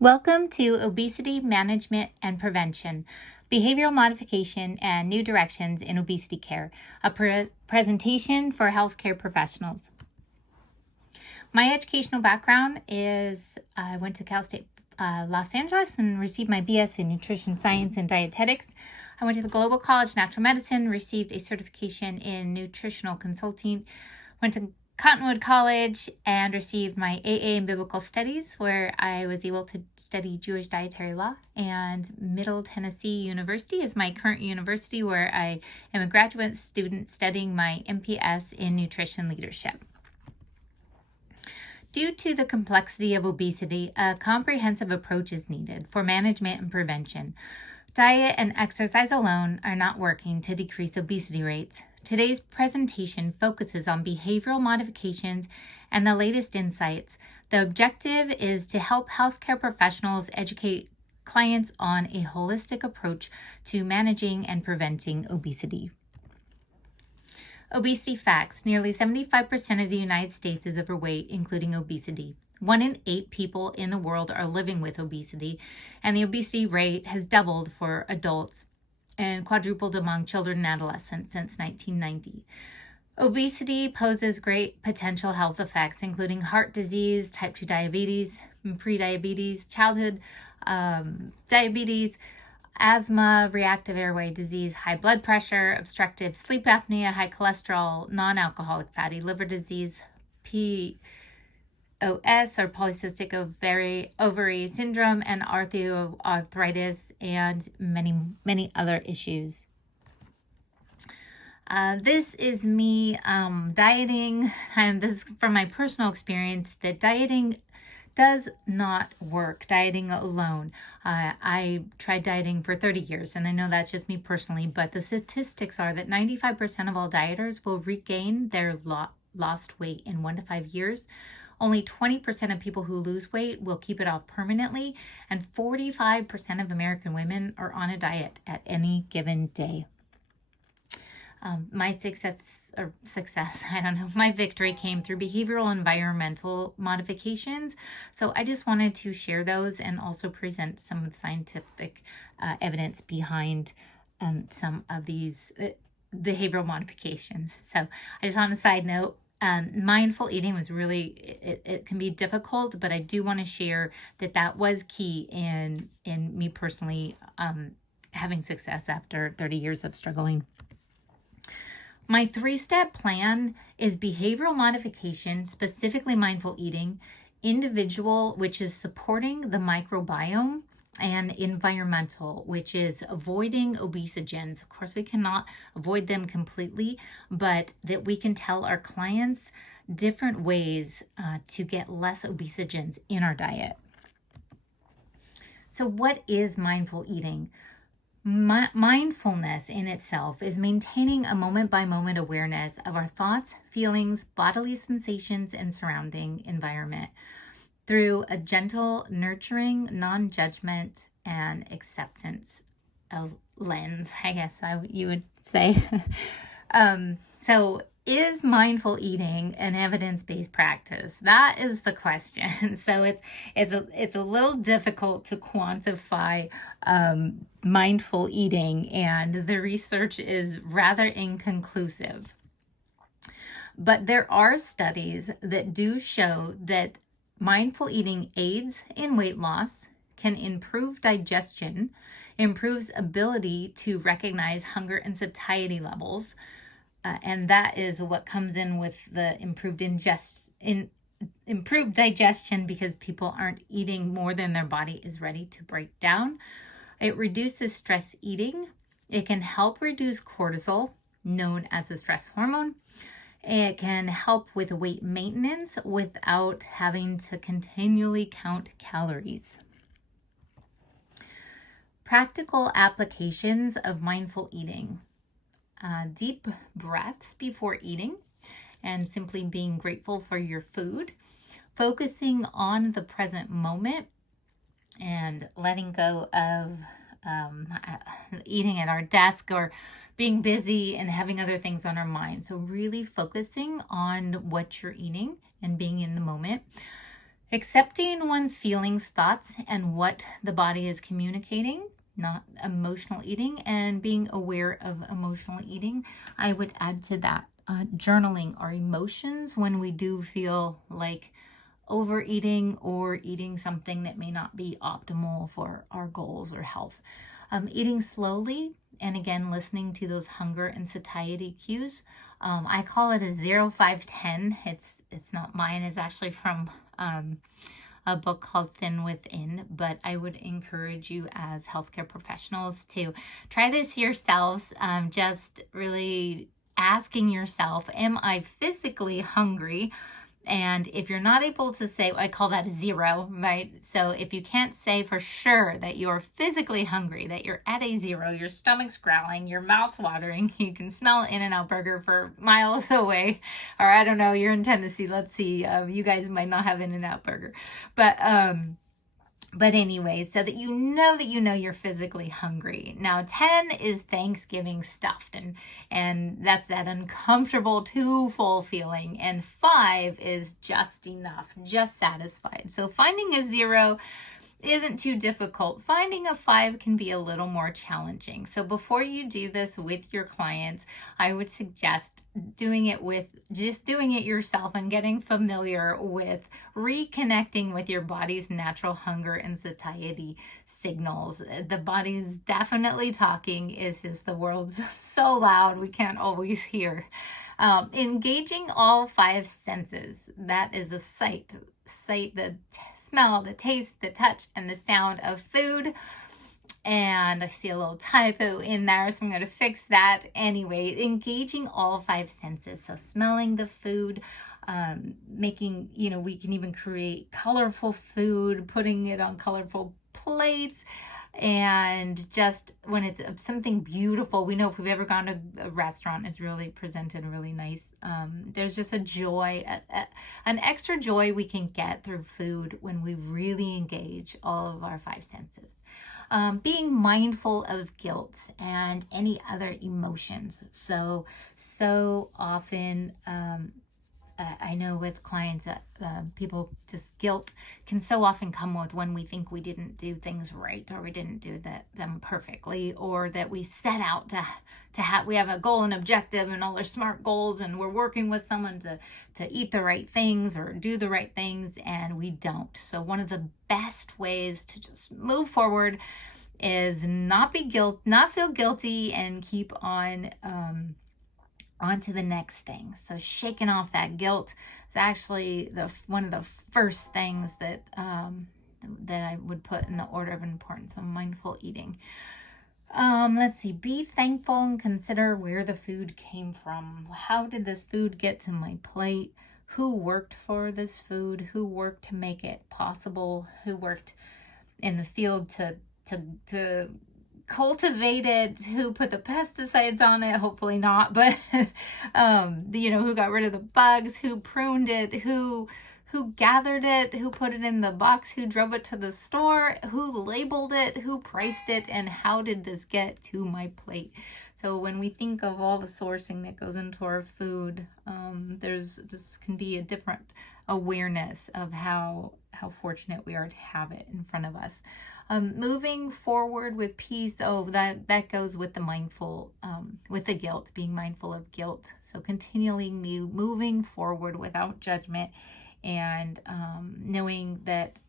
Welcome to Obesity Management and Prevention, Behavioral Modification and New Directions in Obesity Care, a presentation for healthcare professionals. My educational background is I went to Cal State Los Angeles and received my BS in Nutrition Science and Dietetics. I went to the Global College of Natural Medicine, received a certification in nutritional consulting, went to Cottonwood College and received my AA in Biblical Studies, where I was able to study Jewish dietary law. And Middle Tennessee University is my current university, where I am a graduate student studying my MPS in nutrition leadership. Due to the complexity of obesity, a comprehensive approach is needed for management and prevention. Diet and exercise alone are not working to decrease obesity rates. Today's presentation focuses on behavioral modifications and the latest insights. The objective is to help healthcare professionals educate clients on a holistic approach to managing and preventing obesity. Obesity facts. Nearly 75% of the United States is overweight, including obesity. 1 in 8 people in the world are living with obesity, and the obesity rate has doubled for adults and quadrupled among children and adolescents since 1990. Obesity poses great potential health effects, including heart disease, type 2 diabetes, prediabetes, childhood diabetes, asthma, reactive airway disease, high blood pressure, obstructive sleep apnea, high cholesterol, non-alcoholic fatty liver disease, POS or polycystic ovary syndrome, and osteoarthritis, and many other issues. This is me dieting, and this is from my personal experience that dieting does not work, dieting alone. I tried dieting for 30 years, and I know that's just me personally, but the statistics are that 95% of all dieters will regain their lost weight in 1 to 5 years. Only 20% of people who lose weight will keep it off permanently, and 45% of American women are on a diet at any given day. My my victory came through behavioral and environmental modifications. So I just wanted to share those and also present some of the scientific evidence behind some of these behavioral modifications. So I just on a side note, mindful eating was really, it can be difficult, but I do want to share that was key in me personally having success after 30 years of struggling. My 3-step plan is behavioral modification, specifically mindful eating, individual, which is supporting the microbiome, and environmental, which is avoiding obesogens. Of course, we cannot avoid them completely, but that we can tell our clients different ways to get less obesogens in our diet. So what is mindful eating? Mindfulness in itself is maintaining a moment-by-moment awareness of our thoughts, feelings, bodily sensations, and surrounding environment through a gentle, nurturing, non-judgment, and acceptance lens, I guess you would say. So is mindful eating an evidence-based practice? That is the question. So it's a little difficult to quantify mindful eating, and the research is rather inconclusive. But there are studies that do show that mindful eating aids in weight loss, can improve digestion, improves ability to recognize hunger and satiety levels, and that is what comes in with the improved digestion, because people aren't eating more than their body is ready to break down. It reduces stress eating. It can help reduce cortisol, known as the stress hormone. It can help with weight maintenance without having to continually count calories. Practical applications of mindful eating. Deep breaths before eating and simply being grateful for your food. Focusing on the present moment and letting go of eating at our desk or being busy and having other things on our mind. So really focusing on what you're eating and being in the moment. Accepting one's feelings, thoughts, and what the body is communicating, not emotional eating, and being aware of emotional eating. I would add to that journaling our emotions when we do feel like overeating or eating something that may not be optimal for our goals or health. Eating slowly, and again, listening to those hunger and satiety cues. I call it a 0, 5, 10. It's not mine. It's actually from a book called Thin Within, but I would encourage you as healthcare professionals to try this yourselves. Just really asking yourself, am I physically hungry? And if you're not able to say, I call that 0, right? So if you can't say for sure that you're physically hungry, that you're at a 0, your stomach's growling, your mouth's watering, you can smell In-N-Out Burger for miles away. Or I don't know, you're in Tennessee. Let's see, you guys might not have In-N-Out Burger. But anyway, so that you know you're physically hungry. Now 10 is Thanksgiving stuffed, and that's that uncomfortable too full feeling. And 5 is just enough, just satisfied. So finding a 0 isn't too difficult. Finding a 5 can be a little more challenging. So before you do this with your clients, I would suggest doing it yourself and getting familiar with reconnecting with your body's natural hunger and satiety signals. The body's definitely talking. It's just the world's so loud we can't always hear. Engaging all 5 senses. That is a sight, the smell, the taste, the touch, and the sound of food. And I see a little typo in there, so I'm going to fix that. Anyway, engaging all 5 senses. So smelling the food, making, we can even create colorful food, putting it on colorful plates. And just when it's something beautiful, we know if we've ever gone to a restaurant, it's really presented really nice. There's just a joy, an extra joy we can get through food when we really engage all of our 5 senses. Being mindful of guilt and any other emotions. So often, I know with clients that people just guilt can so often come with when we think we didn't do things right, or we didn't do them perfectly, or that we set out to have, we have a goal and objective and all our SMART goals, and we're working with someone to eat the right things or do the right things, and we don't. So one of the best ways to just move forward is not feel guilty, and keep on to the next thing. So shaking off that guilt is actually one of the first things that I would put in the order of importance of mindful eating. Let's see. Be thankful and consider where the food came from. How did this food get to my plate? Who worked for this food? Who worked to make it possible? Who worked in the field to cultivate it? Who put the pesticides on it? Hopefully not, but who got rid of the bugs? Who pruned it? Who gathered it? Who put it in the box? Who drove it to the store? Who labeled it? Who priced it? And how did this get to my plate? So when we think of all the sourcing that goes into our food, this can be a different awareness of how fortunate we are to have it in front of us. Moving forward with peace. That goes with the mindful, with the guilt, being mindful of guilt. So continually moving forward without judgment, and knowing that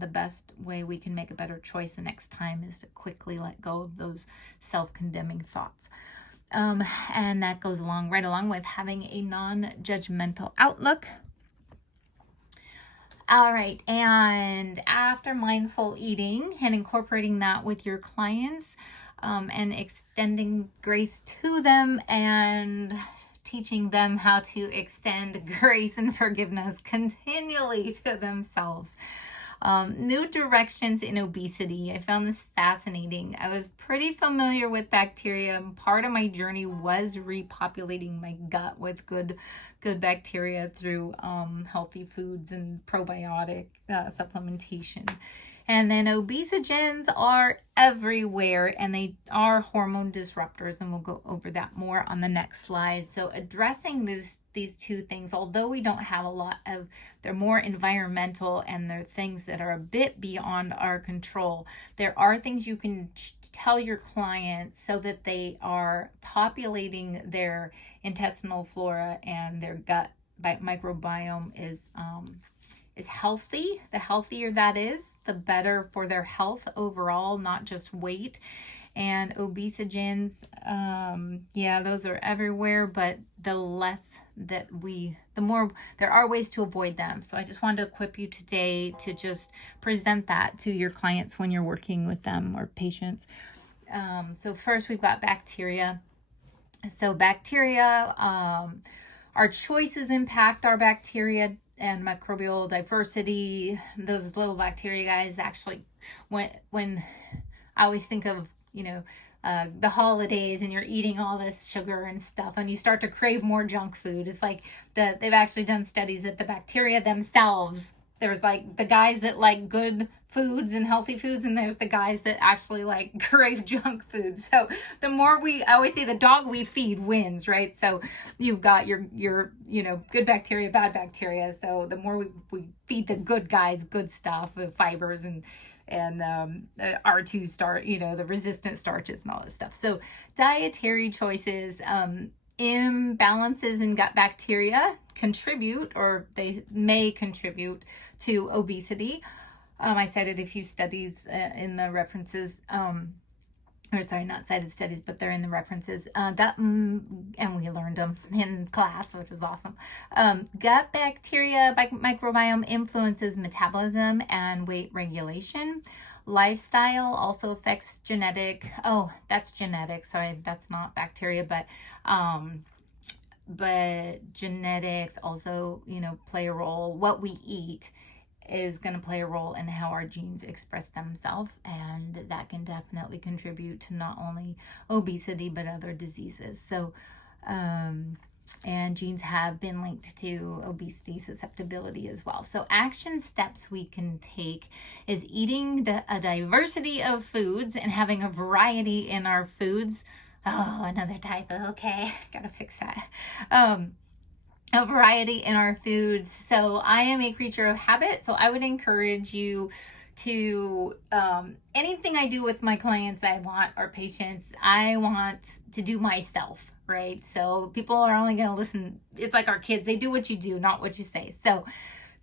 the best way we can make a better choice the next time is to quickly let go of those self-condemning thoughts. And that goes right along with having a non-judgmental outlook. All right, and after mindful eating and incorporating that with your clients, and extending grace to them, and teaching them how to extend grace and forgiveness continually to themselves. New directions in obesity. I found this fascinating. I was pretty familiar with bacteria. Part of my journey was repopulating my gut with good bacteria through healthy foods and probiotic supplementation. And then obesogens are everywhere, and they are hormone disruptors, and we'll go over that more on the next slide. So addressing these two things, although we don't have a lot of, they're more environmental and they're things that are a bit beyond our control. There are things you can tell your clients so that they are populating their intestinal flora and their gut microbiome is healthy. The healthier that is, the better for their health overall, not just weight. And obesogens, yeah, those are everywhere, but the less that the more, there are ways to avoid them. So I just wanted to equip you today to just present that to your clients when you're working with them or patients. So first we've got bacteria. So bacteria, our choices impact our bacteria and microbial diversity. Those little bacteria guys, actually, when I always think of, the holidays and you're eating all this sugar and stuff and you start to crave more junk food. It's like they've actually done studies that the bacteria themselves, there's like the guys that like good foods and healthy foods, and there's the guys that actually like crave junk food. So the more I always say the dog we feed wins, right? So you've got your good bacteria, bad bacteria. So the more we feed the good guys good stuff, the fibers and R2 starch, the resistant starches and all this stuff. So dietary choices, imbalances in gut bacteria contribute, or they may contribute to obesity. I cited a few studies in the references, not cited studies, but they're in the references. And we learned them in class, which was awesome. Gut bacteria microbiome influences metabolism and weight regulation. Lifestyle also affects that's genetic. Sorry, that's not bacteria, but genetics also, play a role. What we eat is going to play a role in how our genes express themselves, and that can definitely contribute to not only obesity but other diseases. So and genes have been linked to obesity susceptibility as well. So action steps we can take is eating a diversity of foods and having a variety in our foods. Oh, another typo. Okay, gotta fix that. A variety in our foods. So I am a creature of habit. So I would encourage you to, anything I do with my clients, or patients, I want to do myself, right? So people are only going to listen. It's like our kids, they do what you do, not what you say.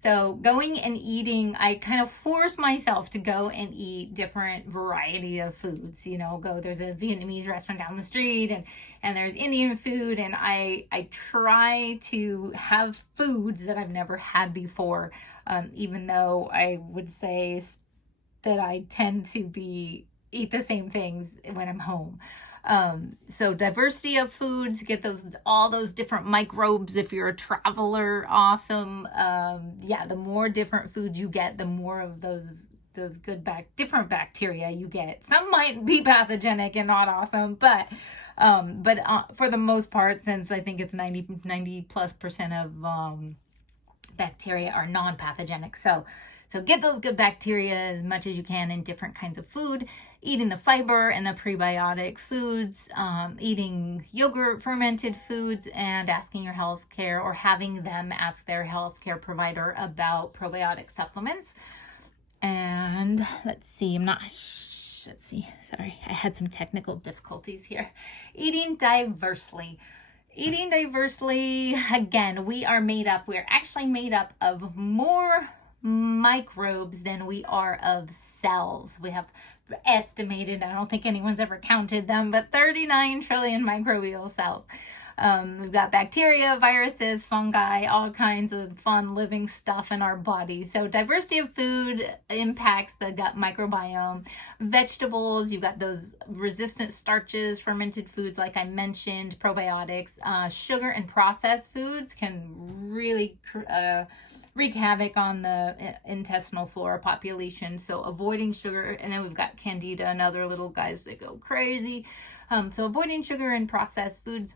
So going and eating, I kind of force myself to go and eat different variety of foods. There's a Vietnamese restaurant down the street and there's Indian food, and I try to have foods that I've never had before, even though I would say that I tend to eat the same things when I'm home. So diversity of foods, get all those different microbes. If you're a traveler, awesome. The more different foods you get, the more of those good different bacteria you get. Some might be pathogenic and not awesome, but for the most part, since I think it's 90+% of bacteria are non-pathogenic. So get those good bacteria as much as you can in different kinds of food, eating the fiber and the prebiotic foods, eating yogurt, fermented foods, and asking your healthcare, or having them ask their healthcare provider about probiotic supplements. And let's see, sorry, I had some technical difficulties here. Eating diversely, again, we're actually made up of more microbes than we are of cells. We have estimated, I don't think anyone's ever counted them, but 39 trillion microbial cells. We've got bacteria, viruses, fungi, all kinds of fun living stuff in our body. So diversity of food impacts the gut microbiome. Vegetables, you've got those resistant starches, fermented foods like I mentioned, probiotics. Sugar and processed foods can really wreak havoc on the intestinal flora population. So avoiding sugar, and then we've got candida and other little guys that go crazy. So avoiding sugar and processed foods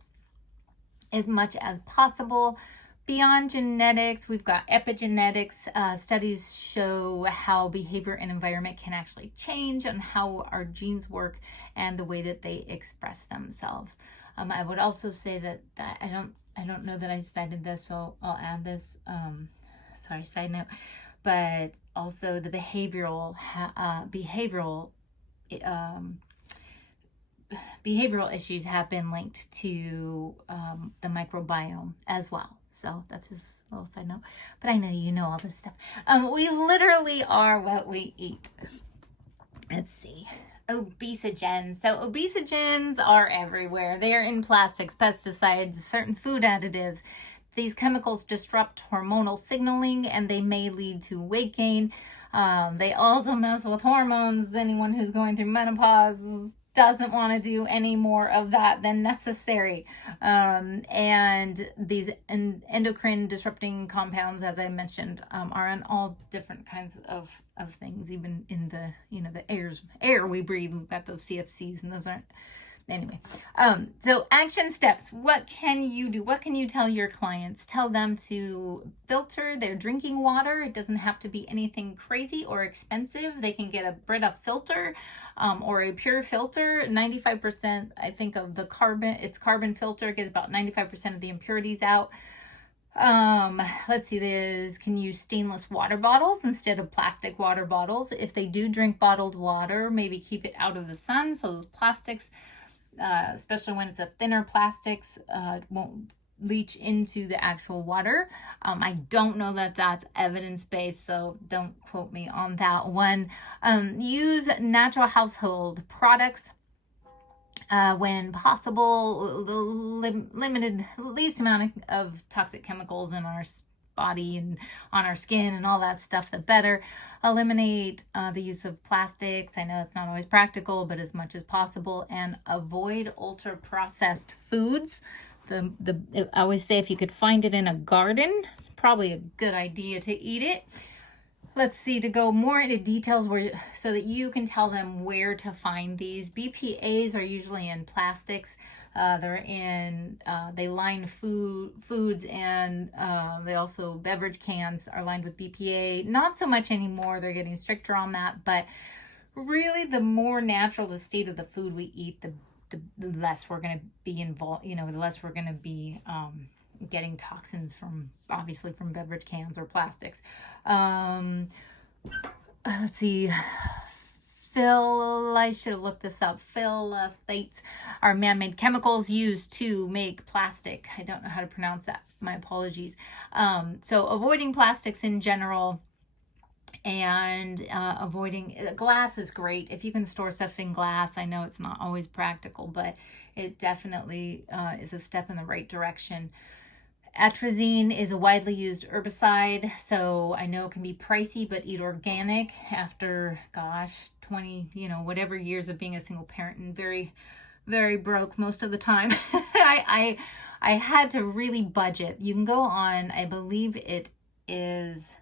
as much as possible. Beyond genetics, we've got epigenetics. Studies show how behavior and environment can actually change on how our genes work and the way that they express themselves. I would also say that I don't know that I cited this, so I'll add this. Sorry, side note, but also the behavioral issues have been linked to the microbiome as well. So that's just a little side note. But I know you know all this stuff. We literally are what we eat. Let's see. Obesogens. So obesogens are everywhere. They are in plastics, pesticides, certain food additives. These chemicals disrupt hormonal signaling and they may lead to weight gain. They also mess with hormones. Anyone who's going through menopause doesn't want to do any more of that than necessary. And these endocrine disrupting compounds, as I mentioned, are in all different kinds of things, even in the, the air we breathe. We've got those CFCs, and those aren't. Anyway, so action steps. What can you do? What can you tell your clients? Tell them to filter their drinking water. It doesn't have to be anything crazy or expensive. They can get a Brita filter or a pure filter. 95%, I think, of the carbon filter gets about 95% of the impurities out. Let's see, can use stainless water bottles instead of plastic water bottles. If they do drink bottled water, maybe keep it out of the sun, so those plastics, especially when it's a thinner plastics, won't leach into the actual water. I don't know that that's evidence-based, so don't quote me on that one. Use natural household products when possible. The least amount of toxic chemicals in our body and on our skin and all that stuff, the better. Eliminate the use of plastics. I know it's not always practical, but as much as possible. And avoid ultra processed foods. I always say if you could find it in a garden, it's probably a good idea to eat it. Let's see, to go more into details so that you can tell them where to find these. BPAs are usually in plastics. They line foods, and they also, beverage cans are lined with BPA. Not so much anymore. They're getting stricter on that, but really the more natural the state of the food we eat, the less we're going to be involved, the less we're going to be getting toxins from beverage cans or plastics. Let's see. I should have looked this up. Phthalates are man-made chemicals used to make plastic. I don't know how to pronounce that. My apologies. So avoiding plastics in general, and avoiding glass is great. If you can store stuff in glass, I know it's not always practical, but it definitely is a step in the right direction. Atrazine is a widely used herbicide, so I know it can be pricey, but eat organic. After 20 whatever years of being a single parent and very, very broke most of the time, I had to really budget. You can go on, I believe it is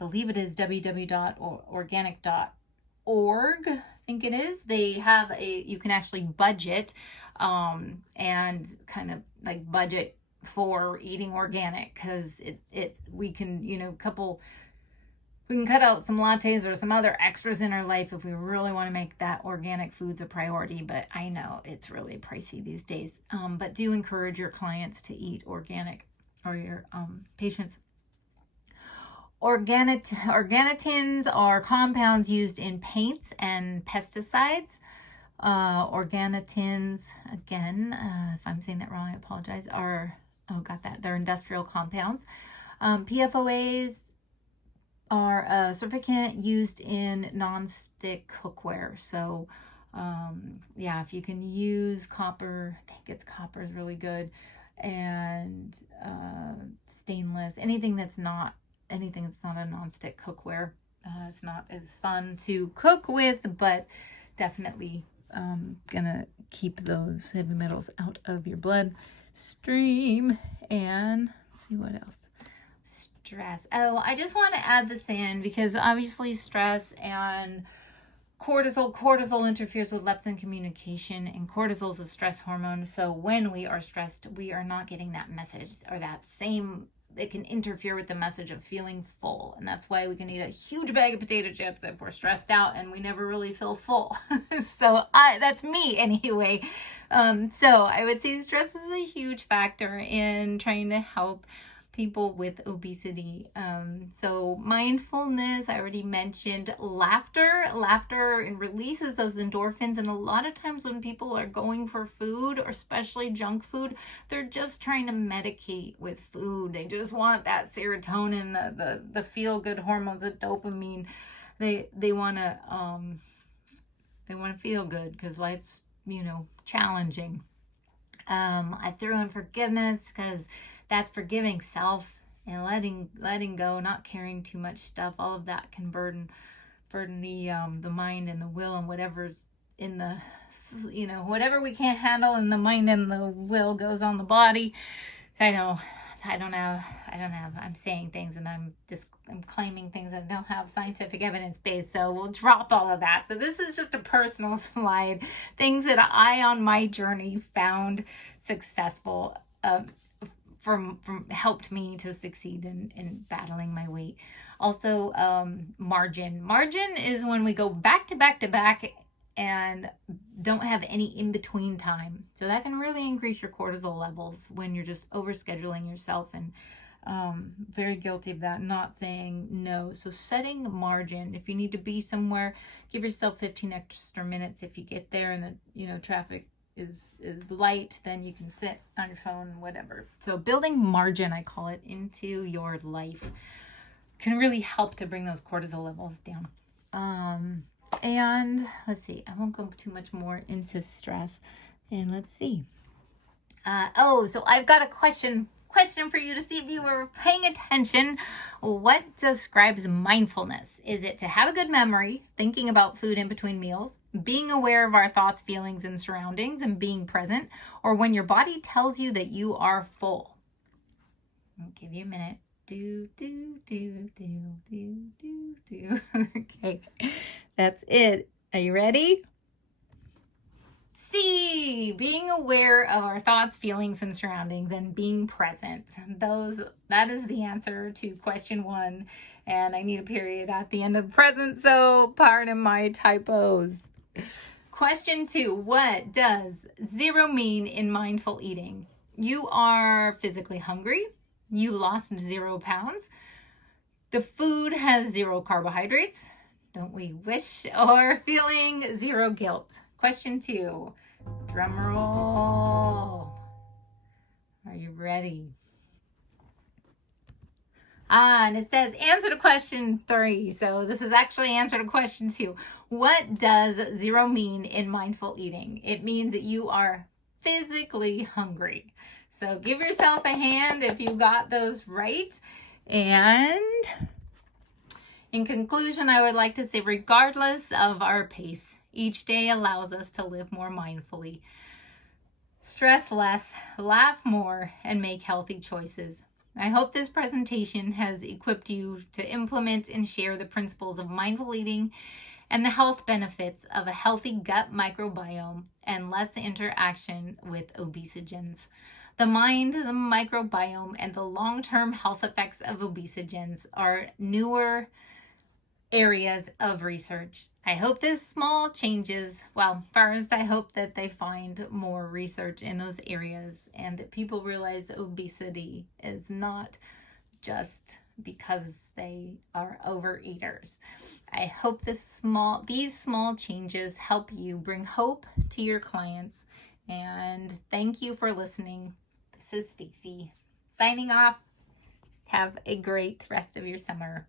www.organic.org. I think it is. They have you can actually budget and kind of like budget for eating organic, because we can cut out some lattes or some other extras in our life if we really want to make that organic foods a priority. But I know it's really pricey these days. But do encourage your clients to eat organic, or your patients. Organotins are compounds used in paints and pesticides. Organotins, again, if I'm saying that wrong, I apologize, they're industrial compounds. PFOAs are a surfactant used in non-stick cookware. So, if you can use copper, I think copper is really good, and stainless, anything that's not a non-stick cookware. It's not as fun to cook with, but definitely gonna keep those heavy metals out of your blood stream. And let's see what else. Stress. I just want to add this in because obviously stress and cortisol interferes with leptin communication, and cortisol is a stress hormone. So when we are stressed, we are not getting that message or that same it can interfere with the message of feeling full. And that's why we can eat a huge bag of potato chips if we're stressed out and we never really feel full. So that's me anyway. So I would say stress is a huge factor in trying to help people with obesity. So mindfulness, I already mentioned. Laughter releases those endorphins, and a lot of times when people are going for food, or especially junk food, they're just trying to medicate with food. They just want that serotonin, the feel good hormones, the dopamine. They want to feel good because life's challenging. I threw in forgiveness because that's forgiving self and letting go, not carrying too much stuff. All of that can burden the mind and the will, and whatever's in the whatever we can't handle in the mind and the will goes on the body. I'm saying things and I'm claiming things that don't have scientific evidence base, so we'll drop all of that. So this is just a personal slide, things that I on my journey found successful, from helped me to succeed in battling my weight. Also, margin is when we go back to back to back and don't have any in-between time. So that can really increase your cortisol levels when you're just overscheduling yourself, and very guilty of that, not saying no. So setting margin. If you need to be somewhere, give yourself 15 extra minutes. If you get there and the traffic is light, then you can sit on your phone, whatever. So building margin, I call it, into your life can really help to bring those cortisol levels down. And let's see, I won't go too much more into stress. And let's see. So I've got a question for you to see if you were paying attention. What describes mindfulness? Is it to have a good memory, thinking about food in between meals, being aware of our thoughts, feelings, and surroundings, and being present, or when your body tells you that you are full? I'll give you a minute. Okay, that's it. Are you ready? C, being aware of our thoughts, feelings, and surroundings, and being present. That is the answer to question 1. And I need a period at the end of present, so pardon my typos. Question 2, what does 0 mean in mindful eating? You are physically hungry. You lost 0 pounds. The food has 0 carbohydrates. Don't we wish? Or feeling 0 guilt. Question 2, drum roll. Are you ready? And it says answer to question 3. So this is actually answer to question 2. What does 0 mean in mindful eating? It means that you are physically hungry. So give yourself a hand if you got those right. And in conclusion, I would like to say, regardless of our pace, each day allows us to live more mindfully, stress less, laugh more, and make healthy choices. I hope this presentation has equipped you to implement and share the principles of mindful eating and the health benefits of a healthy gut microbiome and less interaction with obesogens. The mind, the microbiome, and the long-term health effects of obesogens are newer areas of research. I hope this small changes, first I hope that they find more research in those areas and that people realize obesity is not just because they are overeaters. I hope these small changes help you bring hope to your clients, and thank you for listening. This is Stacy signing off. Have a great rest of your summer.